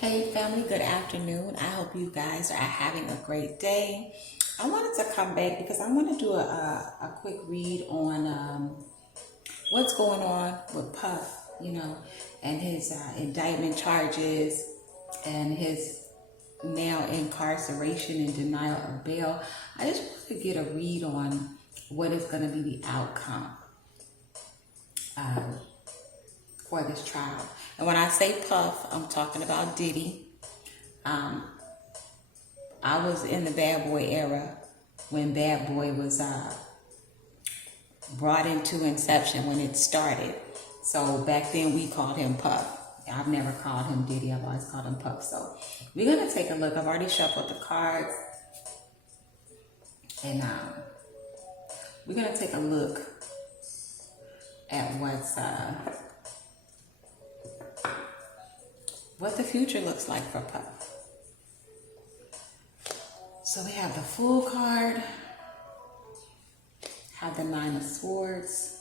Hey family, good afternoon. I hope you guys are having a great day. I wanted to come back because I want to do a quick read on what's going on with Puff, and his indictment charges and his now incarceration and denial of bail. I just want to get a read on what is going to be the outcome for this trial. And when I say Puff, I'm talking about Diddy. I was in the Bad Boy era when Bad Boy was brought into inception when it started. So back then we called him Puff. I've never called him Diddy. I've always called him Puff. So we're going to take a look. I've already shuffled the cards. And we're going to take a look at what the future looks like for Puff. So we have the Fool card, have the Nine of Swords,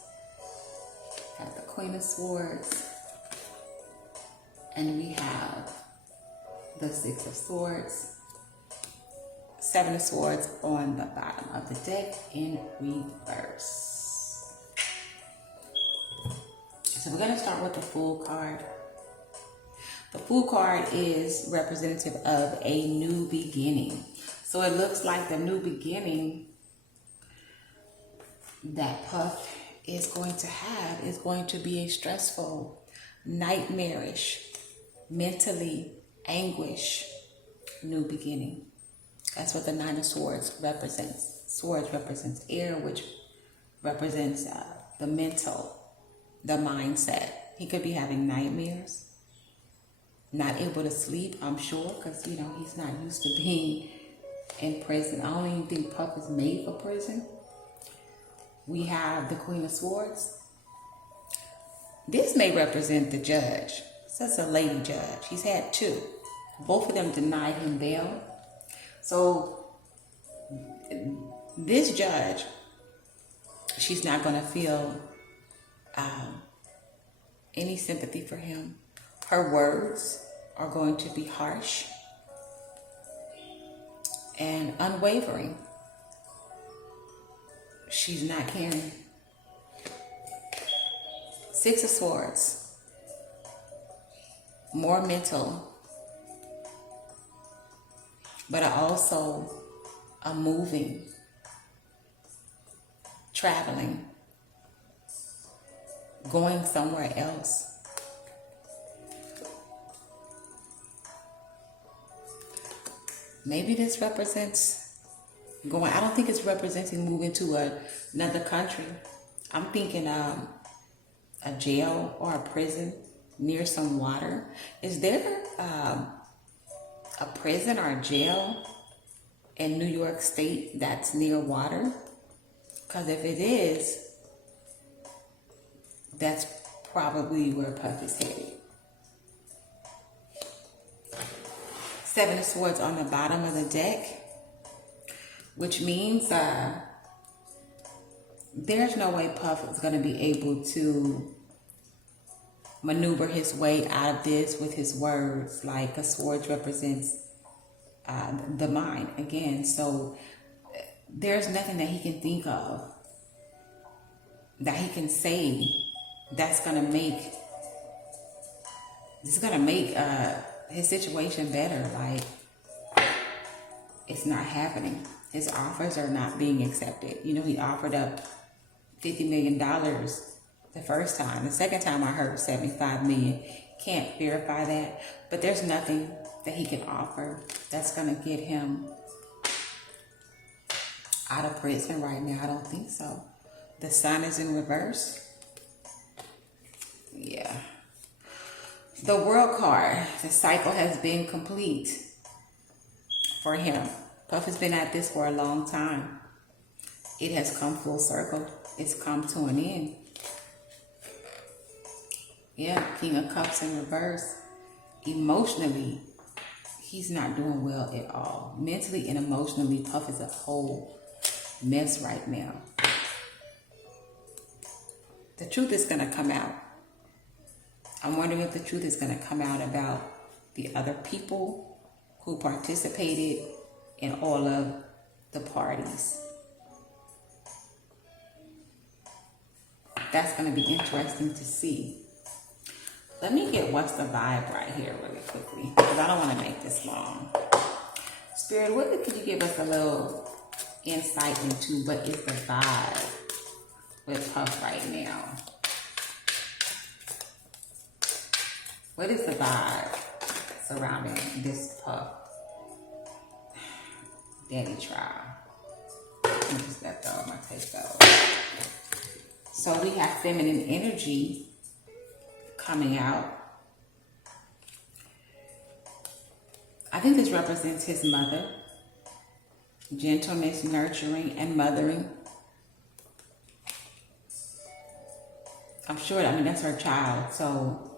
have the Queen of Swords, and we have the Six of Swords, Seven of Swords on the bottom of the deck in reverse. So we're going to start with the Fool card. The Fool card is representative of a new beginning. So it looks like the new beginning that Puff is going to have is going to be a stressful, nightmarish, mentally anguish new beginning. That's what the Nine of Swords represents. Swords represents air, which represents the mental, the mindset. He could be having nightmares. Not able to sleep, I'm sure, because, he's not used to being in prison. I don't even think Puff is made for prison. We have the Queen of Swords. This may represent the judge. That's a lady judge. He's had two. Both of them denied him bail. So this judge, she's not going to feel any sympathy for him. Her words are going to be harsh and unwavering. She's not caring. Six of Swords, more mental, but also a moving, traveling, going somewhere else. Maybe this represents going, I don't think it's representing moving to another country. I'm thinking a jail or a prison near some water. Is there a prison or a jail in New York State that's near water? Because if it is, that's probably where Puff is headed. Seven of Swords on the bottom of the deck, which means there's no way Puff is going to be able to maneuver his way out of this with his words. Like a sword represents the mind again. So there's nothing that he can think of that he can say that's going to make his situation better. Like, it's not happening. His offers are not being accepted. He offered up $50 million the first time. The second time I heard $75 million. Can't verify that, but there's nothing that he can offer that's gonna get him out of prison right now. I don't think so. The Sun is in reverse. Yeah. The World card, the cycle has been complete for him. Puff has been at this for a long time. It has come full circle. It's come to an end. Yeah, King of Cups in reverse. Emotionally, he's not doing well at all. Mentally and emotionally, Puff is a whole mess right now. The truth is going to come out. I'm wondering if the truth is going to come out about the other people who participated in all of the parties. That's going to be interesting to see. Let me get what's the vibe right here really quickly, because I don't want to make this long. Spirit, what could you give us a little insight into what is the vibe with Puff right now? What is the vibe surrounding this Puff Diddy trial? Let me just let go of my take those. So we have feminine energy coming out. I think this represents his mother. Gentleness, nurturing, and mothering. I'm sure, I mean, that's her child. So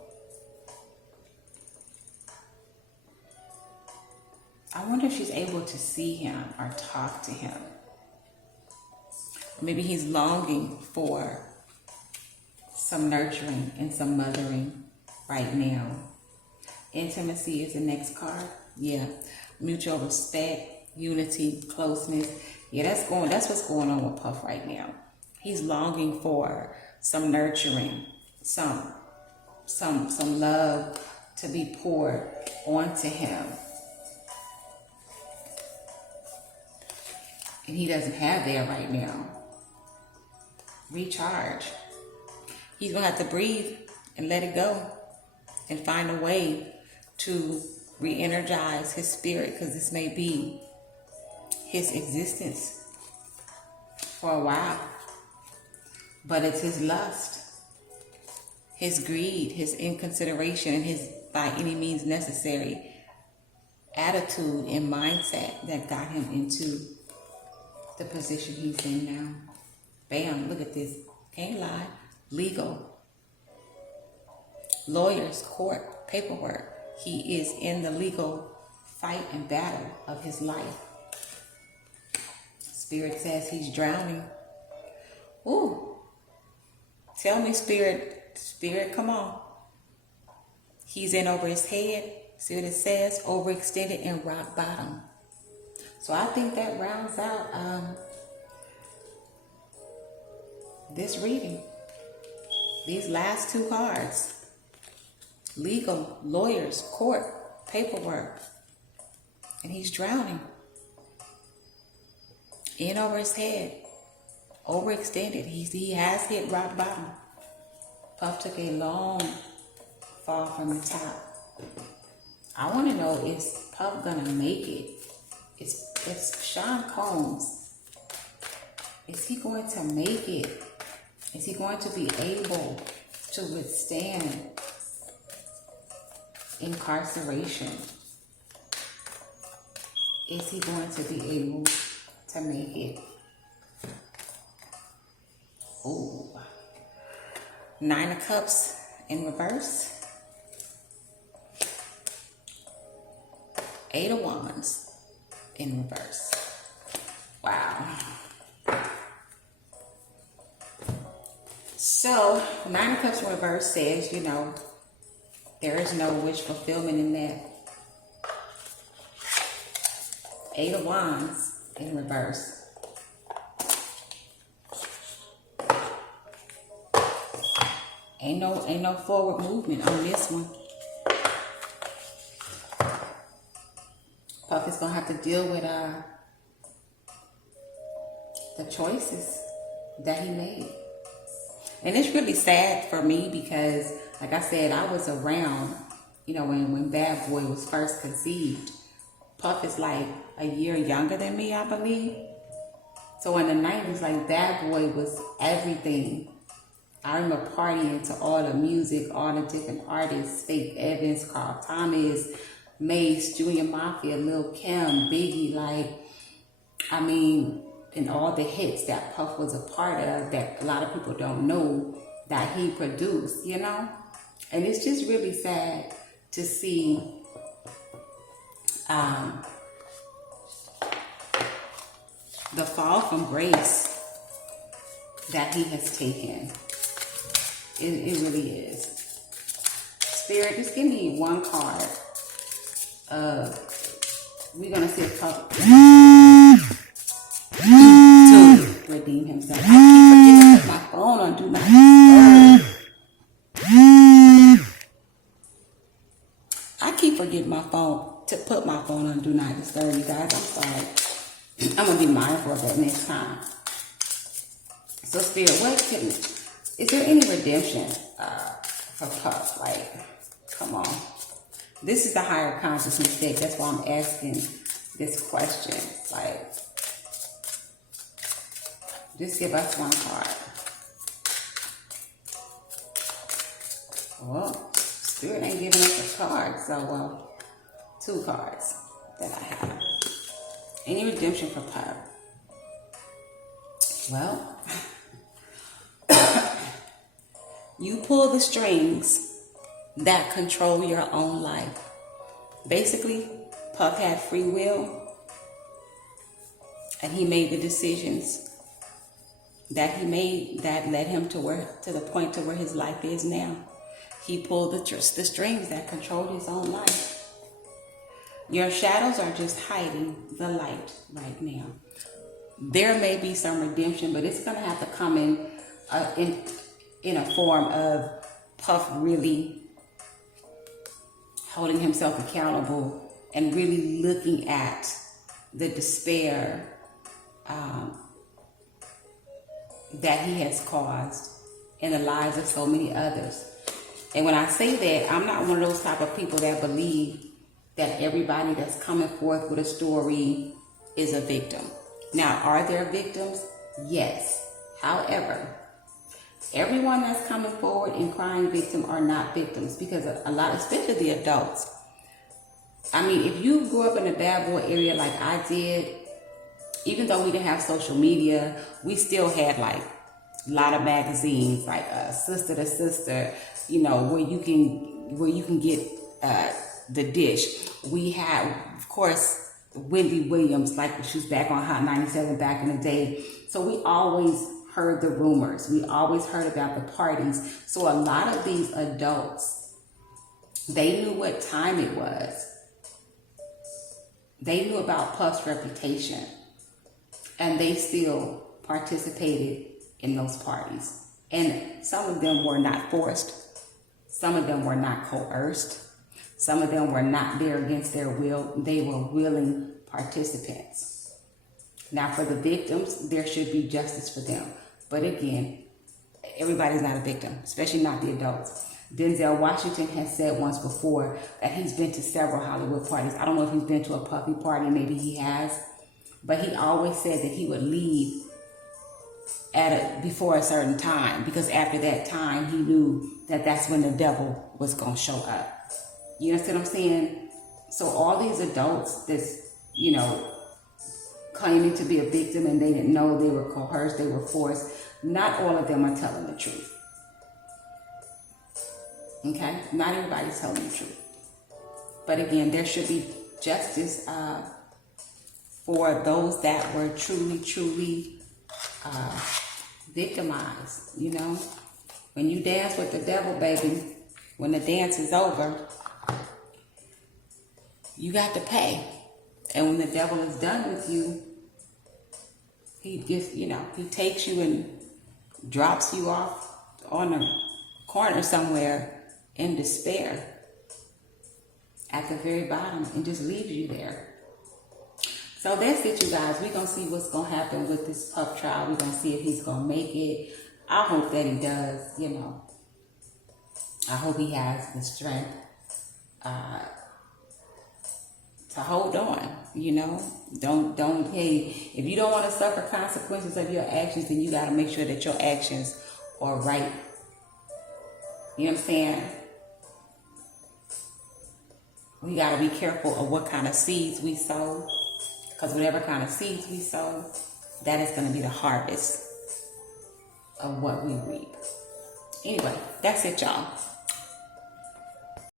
I wonder if she's able to see him or talk to him. Maybe he's longing for some nurturing and some mothering right now. Intimacy is the next card. Yeah. Mutual respect, unity, closeness. Yeah, that's what's going on with Puff right now. He's longing for some nurturing, some love to be poured onto him. And he doesn't have that right now. Recharge. He's going to have to breathe and let it go and find a way to re-energize his spirit, because this may be his existence for a while. But it's his lust, his greed, his inconsideration, and his by any means necessary attitude and mindset that got him into the position he's in now. Bam, look at this. Can't lie. Legal. Lawyers, court, paperwork. He is in the legal fight and battle of his life. Spirit says he's drowning. Ooh. Tell me, Spirit. Spirit, come on. He's in over his head. See what it says? Overextended and rock bottom. So I think that rounds out this reading. These last two cards. Legal, lawyers, court, paperwork. And he's drowning. In over his head. Overextended. He has hit rock bottom. Puff took a long fall from the top. I want to know, is Puff gonna make it? It's Sean Combs. Is he going to make it? Is he going to be able to withstand incarceration? Is he going to be able to make it? Oh, 9 of Cups in reverse. 8 of Wands in reverse. Wow. So, 9 of Cups in reverse says, you know, there is no wish fulfillment in that. 8 of Wands in reverse. Ain't no forward movement on this one. Puff is gonna have to deal with the choices that he made. And it's really sad for me because, like I said, I was around, you know, when Bad Boy was first conceived. Puff is like a year younger than me, I believe. So in the 90s, like, Bad Boy was everything. I remember partying to all the music, all the different artists, Faith Evans, Carl Thomas, Mace, Junior Mafia, Lil Kim, Biggie, like, I mean, and all the hits that Puff was a part of that a lot of people don't know that he produced, you know? And it's just really sad to see the fall from grace that he has taken. It really is. Spirit, just give me one card We're gonna see a couple to redeem himself. I keep forgetting to put my phone on do not disturb. I keep forgetting to put my phone on do not disturb, you guys. I'm sorry. I'm gonna be mindful of that next time. So Spirit, is there any redemption for Puff? Like, come on. This is the higher consciousness deck. That's why I'm asking this question. Like, just give us one card. Well, Spirit ain't giving us a card, so, well, 2 cards that I have. Any redemption for Puff? Well, you pull the strings that control your own life. Basically, Puff had free will, and he made the decisions that he made that led him to the point to where his life is now. He pulled the strings that controlled his own life. Your shadows are just hiding the light right now. There may be some redemption, but it's going to have to come in a form of Puff really holding himself accountable and really looking at the despair that he has caused in the lives of so many others. And when I say that, I'm not one of those type of people that believe that everybody that's coming forth with a story is a victim. Now, are there victims? Yes. However, everyone that's coming forward and crying victim are not victims, because a lot, especially the adults. I mean, if you grew up in a bad boy area like I did, even though we didn't have social media, we still had like a lot of magazines, like Sister to Sister, you know, where you can get the dish. We had, of course, Wendy Williams, like she was back on Hot 97 back in the day. So we always heard the rumors. We always heard about the parties. So a lot of these adults, they knew what time it was. They knew about Puff's reputation, and they still participated in those parties. And some of them were not forced. Some of them were not coerced. Some of them were not there against their will. They were willing participants. Now, for the victims, there should be justice for them. But again, everybody's not a victim, especially not the adults. Denzel Washington has said once before that he's been to several Hollywood parties. I don't know if he's been to a Puffy party, maybe he has. But he always said that he would leave before a certain time, because after that time, he knew that that's when the devil was going to show up. You understand what I'm saying? So all these adults that's, you know, claiming to be a victim and they didn't know, they were coerced, they were forced, not all of them are telling the truth. Okay? Not everybody's telling the truth. But again, there should be justice for those that were truly victimized, you know? When you dance with the devil, baby, when the dance is over, you got to pay. And when the devil is done with you, he just, you know, he takes you and drops you off on a corner somewhere in despair at the very bottom and just leaves you there. So that's it, you guys. We're going to see what's going to happen with this Puff trial. We're going to see if he's going to make it. I hope that he does, you know. I hope he has the strength to hold on, you know. Hey, if you don't want to suffer consequences of your actions, then you got to make sure that your actions are right. You know what I'm saying? We got to be careful of what kind of seeds we sow, because whatever kind of seeds we sow, that is going to be the harvest of what we reap. Anyway, that's it, y'all.